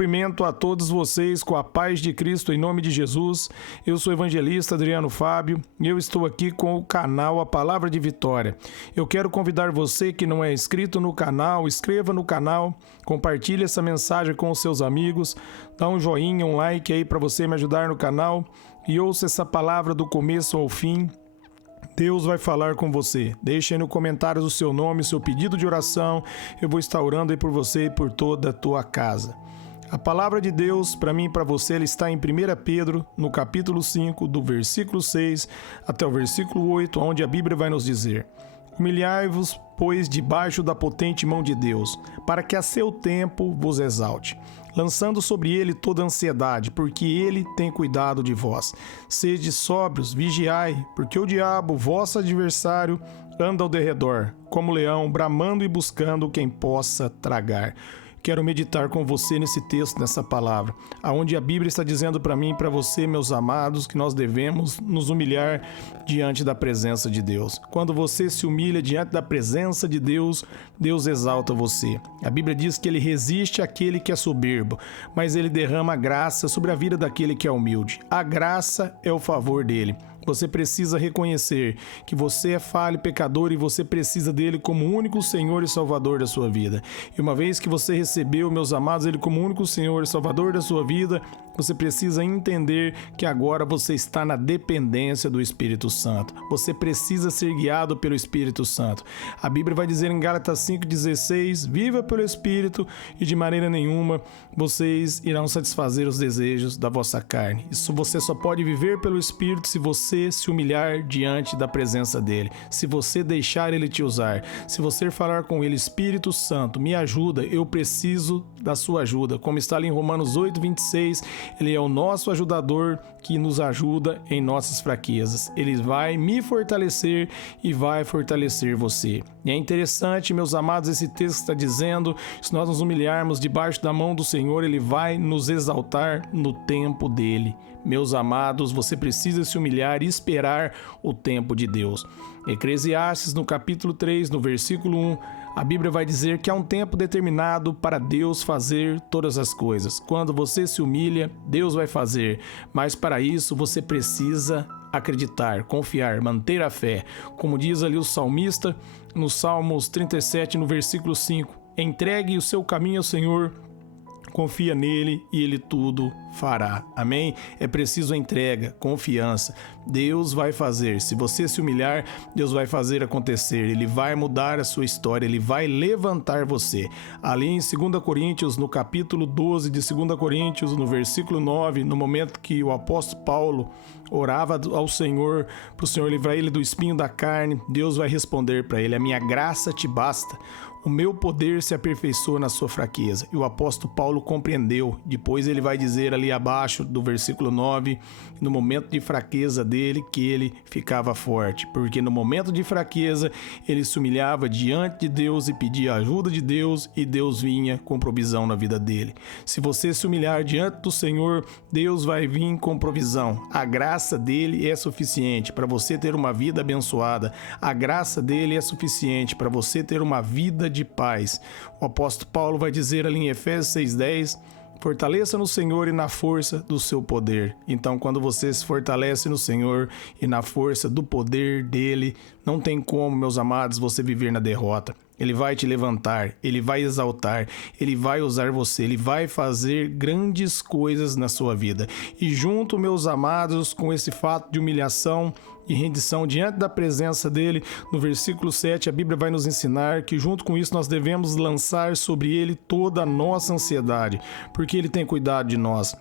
Cumprimento a todos vocês com a paz de Cristo em nome de Jesus. Eu sou o evangelista Adriano Fábio e eu estou aqui com o canal A Palavra de Vitória. Eu quero convidar você que não é inscrito no canal, inscreva no canal, compartilhe essa mensagem com os seus amigos, dá um joinha, um like aí para você me ajudar no canal e ouça essa palavra do começo ao fim. Deus vai falar com você. Deixe aí no comentário o seu nome, o seu pedido de oração. Eu vou estar orando aí por você e por toda a tua casa. A palavra de Deus, para mim e para você, ela está em 1 Pedro, no capítulo 5, do versículo 6 até o versículo 8, onde a Bíblia vai nos dizer: Humilhai-vos, pois, debaixo da potente mão de Deus, para que a seu tempo vos exalte, lançando sobre ele toda ansiedade, porque ele tem cuidado de vós. Sede sóbrios, vigiai, porque o diabo, vosso adversário, anda ao derredor, como leão, bramando e buscando quem possa tragar. Quero meditar com você nesse texto, nessa palavra, aonde a Bíblia está dizendo para mim e para você, meus amados, que nós devemos nos humilhar diante da presença de Deus. Quando você se humilha diante da presença de Deus, Deus exalta você. A Bíblia diz que ele resiste àquele que é soberbo, mas ele derrama graça sobre a vida daquele que é humilde. A graça é o favor dele. Você precisa reconhecer que você é falho e pecador e você precisa dele como único Senhor e Salvador da sua vida. E uma vez que você recebeu, meus amados, ele como único Senhor e Salvador da sua vida, você precisa entender que agora você está na dependência do Espírito Santo. Você precisa ser guiado pelo Espírito Santo. A Bíblia vai dizer em Gálatas 5,16: Viva pelo Espírito e de maneira nenhuma vocês irão satisfazer os desejos da vossa carne. Isso você só pode viver pelo Espírito se você se humilhar diante da presença dele. Se você deixar ele te usar. Se você falar com ele: Espírito Santo, me ajuda, eu preciso da sua ajuda. Como está ali em Romanos 8,26, ele é o nosso ajudador que nos ajuda em nossas fraquezas. Ele vai me fortalecer e vai fortalecer você. E é interessante, meus amados, esse texto está dizendo, se nós nos humilharmos debaixo da mão do Senhor, ele vai nos exaltar no tempo dele. Meus amados, você precisa se humilhar e esperar o tempo de Deus. Eclesiastes, no capítulo 3, no versículo 1, a Bíblia vai dizer que há um tempo determinado para Deus fazer todas as coisas. Quando você se humilha, Deus vai fazer, mas para isso você precisa acreditar, confiar, manter a fé. Como diz ali o salmista, no Salmos 37, no versículo 5, entregue o seu caminho ao Senhor, confia nele e ele tudo fará. Amém? É preciso entrega, confiança. Deus vai fazer. Se você se humilhar, Deus vai fazer acontecer. Ele vai mudar a sua história. Ele vai levantar você. Ali em 2 Coríntios, no capítulo 12 de 2 Coríntios, no versículo 9, no momento que o apóstolo Paulo orava ao Senhor, para o Senhor livrar ele do espinho da carne, Deus vai responder para ele: a minha graça te basta. O meu poder se aperfeiçoa na sua fraqueza. E o apóstolo Paulo compreendeu. Depois ele vai dizer ali abaixo do versículo 9, no momento de fraqueza dele, que ele ficava forte. Porque no momento de fraqueza, ele se humilhava diante de Deus e pedia a ajuda de Deus, e Deus vinha com provisão na vida dele. Se você se humilhar diante do Senhor, Deus vai vir com provisão. A graça dele é suficiente para você ter uma vida abençoada. A graça dele é suficiente para você ter uma vida de paz. O apóstolo Paulo vai dizer ali em Efésios 6,10: fortaleça no Senhor e na força do seu poder. Então, quando você se fortalece no Senhor e na força do poder dele, não tem como, meus amados, você viver na derrota. Ele vai te levantar, ele vai exaltar, ele vai usar você, ele vai fazer grandes coisas na sua vida. E junto, meus amados, com esse fato de humilhação e rendição diante da presença dele, no versículo 7, a Bíblia vai nos ensinar que junto com isso nós devemos lançar sobre ele toda a nossa ansiedade, porque ele tem cuidado de nós.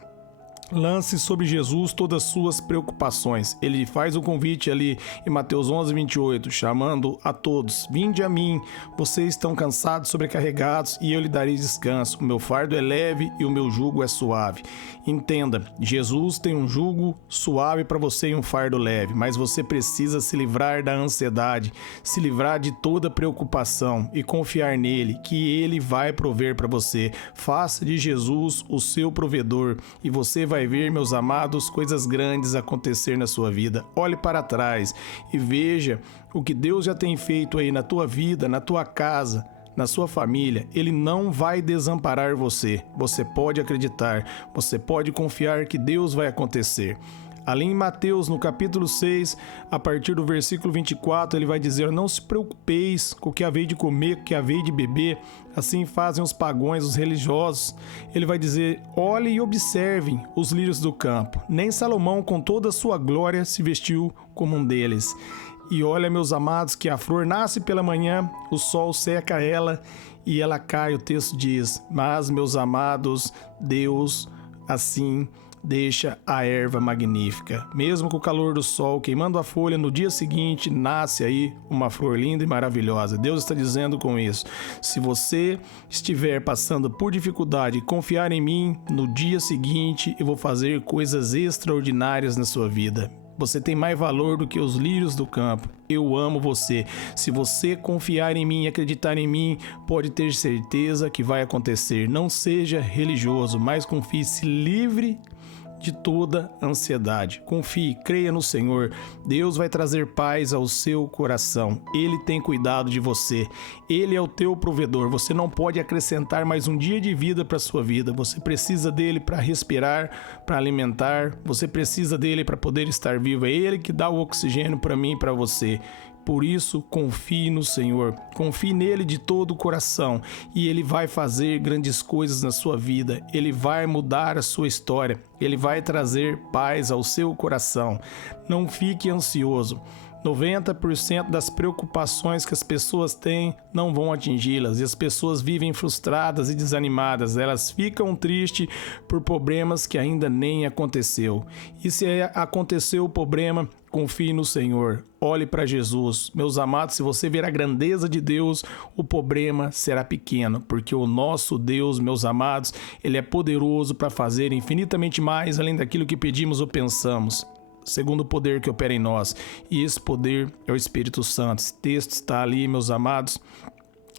Lance sobre Jesus todas as suas preocupações. Ele faz o convite ali em Mateus 11:28, chamando a todos: vinde a mim, vocês estão cansados, sobrecarregados, e eu lhe darei descanso. O meu fardo é leve e o meu jugo é suave. Entenda, Jesus tem um jugo suave para você e um fardo leve, mas você precisa se livrar da ansiedade, se livrar de toda preocupação e confiar nele, que ele vai prover para você. Faça de Jesus o seu provedor e você vai ver, meus amados, coisas grandes acontecer na sua vida. Olhe para trás e veja o que Deus já tem feito aí na tua vida, na tua casa, na sua família, Ele não vai desamparar você. Você pode acreditar, você pode confiar que Deus vai acontecer. Ali em Mateus, no capítulo 6, a partir do versículo 24, ele vai dizer: não se preocupeis com o que haveis de comer, com o que haveis de beber, assim fazem os pagãos, os religiosos. Ele vai dizer: olhem e observem os lírios do campo. Nem Salomão, com toda a sua glória, se vestiu como um deles. E olha, meus amados, que a flor nasce pela manhã, o sol seca ela e ela cai, o texto diz. Mas, meus amados, Deus assim deixa a erva magnífica. Mesmo com o calor do sol queimando a folha, no dia seguinte nasce aí uma flor linda e maravilhosa. Deus está dizendo com isso: se você estiver passando por dificuldade e confiar em mim, no dia seguinte eu vou fazer coisas extraordinárias na sua vida. Você tem mais valor do que os lírios do campo. Eu amo você. Se você confiar em mim e acreditar em mim, pode ter certeza que vai acontecer. Não seja religioso, mas confie, se livre de toda ansiedade. Confie, creia no Senhor. Deus vai trazer paz ao seu coração. Ele tem cuidado de você. Ele é o teu provedor. Você não pode acrescentar mais um dia de vida para a sua vida. Você precisa dele para respirar, para alimentar. Você precisa dele para poder estar vivo. É ele que dá o oxigênio para mim e para você. Por isso, confie no Senhor, confie nele de todo o coração e ele vai fazer grandes coisas na sua vida, ele vai mudar a sua história, ele vai trazer paz ao seu coração. Não fique ansioso. 90% das preocupações que as pessoas têm não vão atingi-las e as pessoas vivem frustradas e desanimadas. Elas ficam tristes por problemas que ainda nem aconteceu. E se aconteceu o problema, confie no Senhor. Olhe para Jesus. Meus amados, se você ver a grandeza de Deus, o problema será pequeno, porque o nosso Deus, meus amados, ele é poderoso para fazer infinitamente mais além daquilo que pedimos ou pensamos, segundo o poder que opera em nós. E esse poder é o Espírito Santo. Esse texto está ali, meus amados,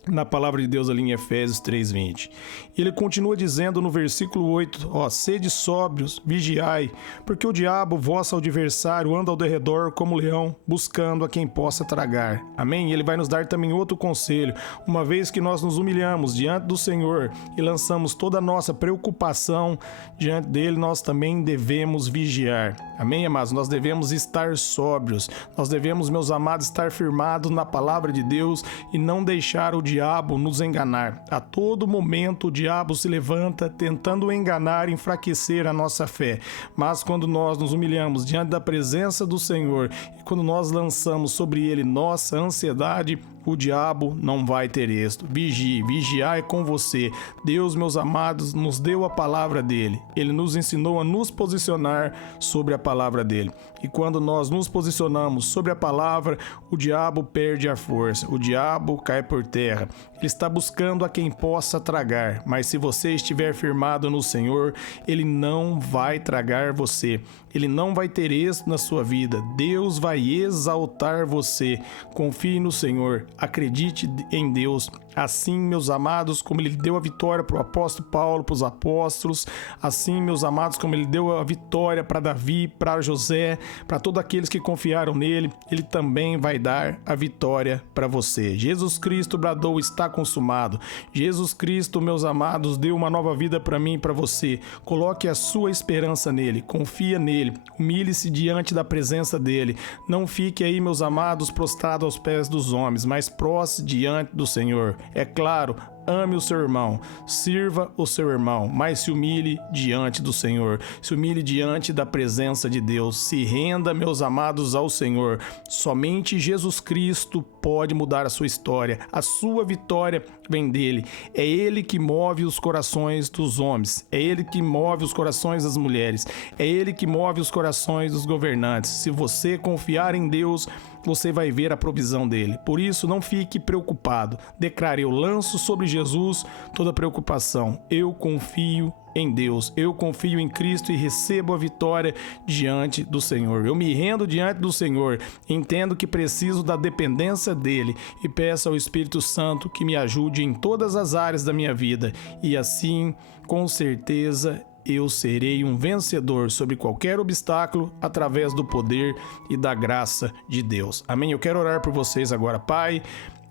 na palavra de Deus ali em Efésios 3:20. Ele continua dizendo no versículo 8, sede sóbrios, vigiai, porque o diabo, vosso adversário, anda ao derredor como leão, buscando a quem possa tragar. Amém? E ele vai nos dar também outro conselho. Uma vez que nós nos humilhamos diante do Senhor e lançamos toda a nossa preocupação diante dele, nós também devemos vigiar. Amém, amados? Nós devemos estar sóbrios. Nós devemos, meus amados, estar firmados na palavra de Deus e não deixar o diabo nos enganar. A todo momento o diabo se levanta tentando enganar e enfraquecer a nossa fé. Mas quando nós nos humilhamos diante da presença do Senhor e quando nós lançamos sobre ele nossa ansiedade, o diabo não vai ter êxito. Vigie, vigiar é com você. Deus, meus amados, nos deu a palavra dele. Ele nos ensinou a nos posicionar sobre a palavra dele. E quando nós nos posicionamos sobre a palavra, o diabo perde a força. O diabo cai por terra. Ele está buscando a quem possa tragar. Mas se você estiver firmado no Senhor, ele não vai tragar você. Ele não vai ter êxito na sua vida. Deus vai exaltar você. Confie no Senhor. Acredite em Deus. Assim, meus amados, como ele deu a vitória para o apóstolo Paulo, para os apóstolos, assim, meus amados, como ele deu a vitória para Davi, para José, para todos aqueles que confiaram nele, ele também vai dar a vitória para você. Jesus Cristo bradou: está consumado. Jesus Cristo, meus amados, deu uma nova vida para mim e para você. Coloque a sua esperança nele, confia nele, humilhe-se diante da presença dele. Não fique aí, meus amados, prostrado aos pés dos homens, mas prostre diante do Senhor. É claro, ame o seu irmão, sirva o seu irmão, mas se humilhe diante do Senhor, se humilhe diante da presença de Deus, se renda, meus amados, ao Senhor. Somente Jesus Cristo pode mudar a sua história, a sua vitória vem dele. É ele que move os corações dos homens, é ele que move os corações das mulheres, é ele que move os corações dos governantes. Se você confiar em Deus, você vai ver a provisão dele. Por isso, não fique preocupado. Declare: eu lanço sobre Jesus toda preocupação. Eu confio em Deus, eu confio em Cristo e recebo a vitória diante do Senhor. Eu me rendo diante do Senhor, entendo que preciso da dependência dele e peço ao Espírito Santo que me ajude em todas as áreas da minha vida. E assim, com certeza, eu serei um vencedor sobre qualquer obstáculo através do poder e da graça de Deus. Amém? Eu quero orar por vocês agora. Pai,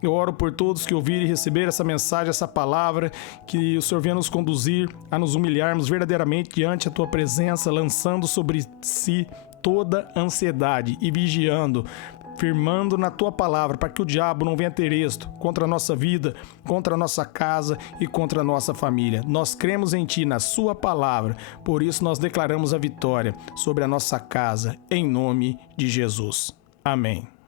Eu oro por todos que ouvirem e receber essa mensagem, essa palavra, que o Senhor venha nos conduzir a nos humilharmos verdadeiramente diante da Tua presença, lançando sobre si toda ansiedade e vigiando, firmando na Tua palavra, para que o diabo não venha ter êxito contra a nossa vida, contra a nossa casa e contra a nossa família. Nós cremos em Ti, na Sua palavra, por isso nós declaramos a vitória sobre a nossa casa, em nome de Jesus. Amém.